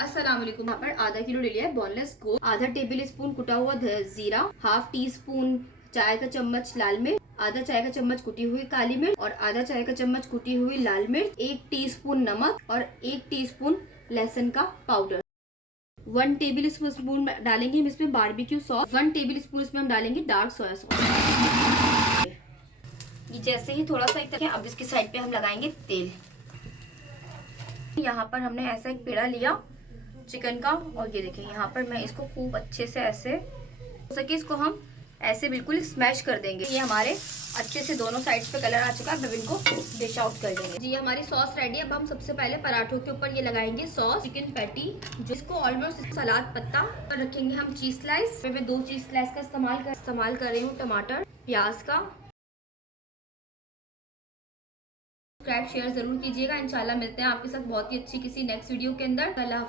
अस्सलाम वालेकुम। यहाँ पर आधा किलो ले लिया है बोनलेस गोश्त, आधा टेबल स्पून कुटा हुआ जीरा, हाफ टी स्पून चाय का चम्मच लाल मिर्च, आधा चाय का चम्मच कुटी हुई काली मिर्च और आधा चाय का चम्मच कुटी हुई लाल मिर्च, 1 टीस्पून नमक और 1 टीस्पून लहसुन का पाउडर। 1 टेबल स्पून डालेंगे हम इसमें बारबेक्यू सॉस, 1 टेबल स्पून इसमें हम डालेंगे डार्क सोया सॉस। ये जैसे ही थोड़ा सा एक तरह, अब इसकी साइड पे हम लगाएंगे तेल। यहाँ पर हमने ऐसा एक पेड़ा लिया चिकन का और ये देखिए यहाँ पर मैं इसको खूब अच्छे से ऐसे हो सके इसको हम ऐसे बिल्कुल स्मैश कर देंगे। ये हमारे अच्छे से दोनों साइड्स पे कलर आ चुका है। अब इनको डिश आउट कर देंगे। जी हमारी सॉस रेडी है। अब हम सबसे पहले पराठों के ऊपर ये लगाएंगे सॉस चिकन पैटी, जिसको ऑलमोस्ट सलाद पत्ता पर रखेंगे हम चीज स्लाइस। मैं 2 चीज स्लाइस का इस्तेमाल कर रही हूँ, टमाटर प्याज का। सब्सक्राइब शेयर जरूर कीजिएगा। इंशाल्लाह मिलते हैं आपके साथ बहुत ही अच्छी किसी नेक्स्ट वीडियो के अंदर। अल्लाह हाफिज़।